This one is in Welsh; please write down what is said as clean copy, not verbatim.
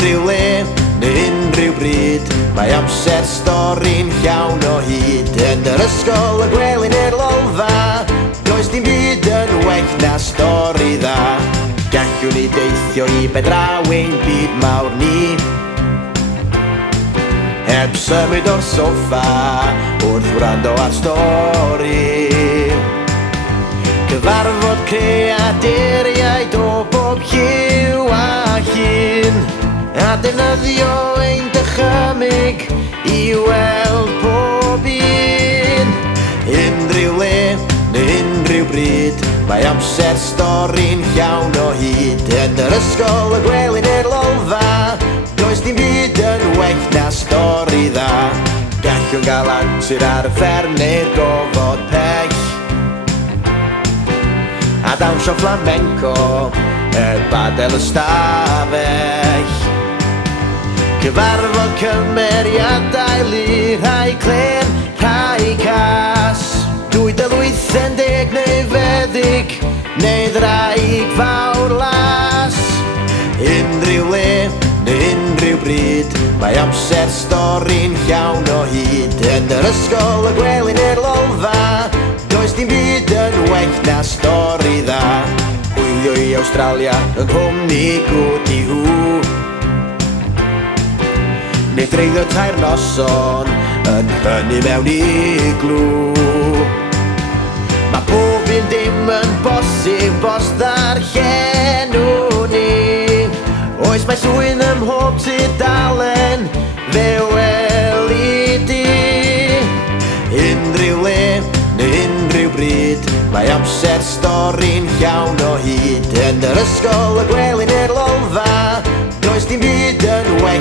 Unrhyw le neu unrhyw bryd mae amser stori'n llawn o hyd. Yn yr ysgol, y gwely neu'r lolfa, does dim byd yn well na stori dda. Gallwn ni deithio i ben draw ein byd mawr ni, heb symud o'r soffa wrth wrando ar stori. Cyfarfod creaduriaid o bob lliw a llun, a defnyddio ein dychymyg i weld pob un. Unrhyw le neu unrhyw bryd mae amser stori'n llawn o hyd. Yn yr ysgol, y gwely neu'r lolfa, does dim byd yn well na stori dda. Gallwn gael antur ar y fferm neu'r gofod pell, a dawnsio flamenco, y badel ystafell. Cyfarfod cymeriadau lu, rhai clem, rhai cas, 88 neu feddyg, neu ddraig fawr las. Unrhyw le neu unrhyw bryd mae amser stori'n llawn o hyd. Yn yr ysgol, y gwely neu'r lolfa, does dim byd yn well na stori dda. Wylio i Awstralia yng nghwmni Goody Hoo, neu dreiddio tair noson yn hynny mewn iglw. Mae pob un dim yn bosib os ddarllenw ni. Oes mae swyn ym mhob tudalen fe weli di. Unrhyw le neu unrhyw bryd mae amser stori'n llawn o hyd. Yn yr ysgol, y gwely neu'r lolfa, does dim byd yn well